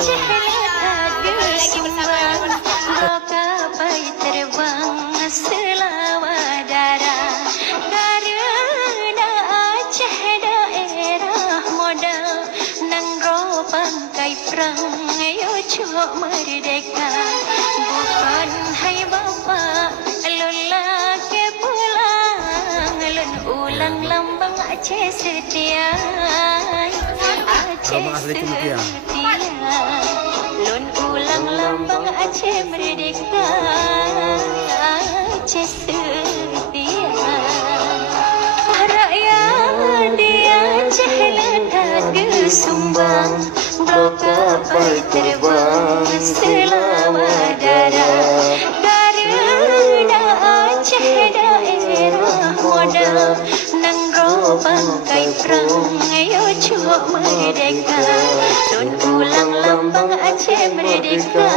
lagi bersama gapai terbang selawat karena Aceh daerah modal nang ro pangkai perang yo cok merdeka bukan hai bapa lun laki pulang lun ulang lambang Aceh setia Aceh setia lun ulang lambang Aceh merdeka Aceh setia rakyat di Aceh letak sumbang gapai terbang selawat darah karena Aceh daerah modal nang ro pangkai perang yo cok merdeka lun ulang lambang Aceh merdeka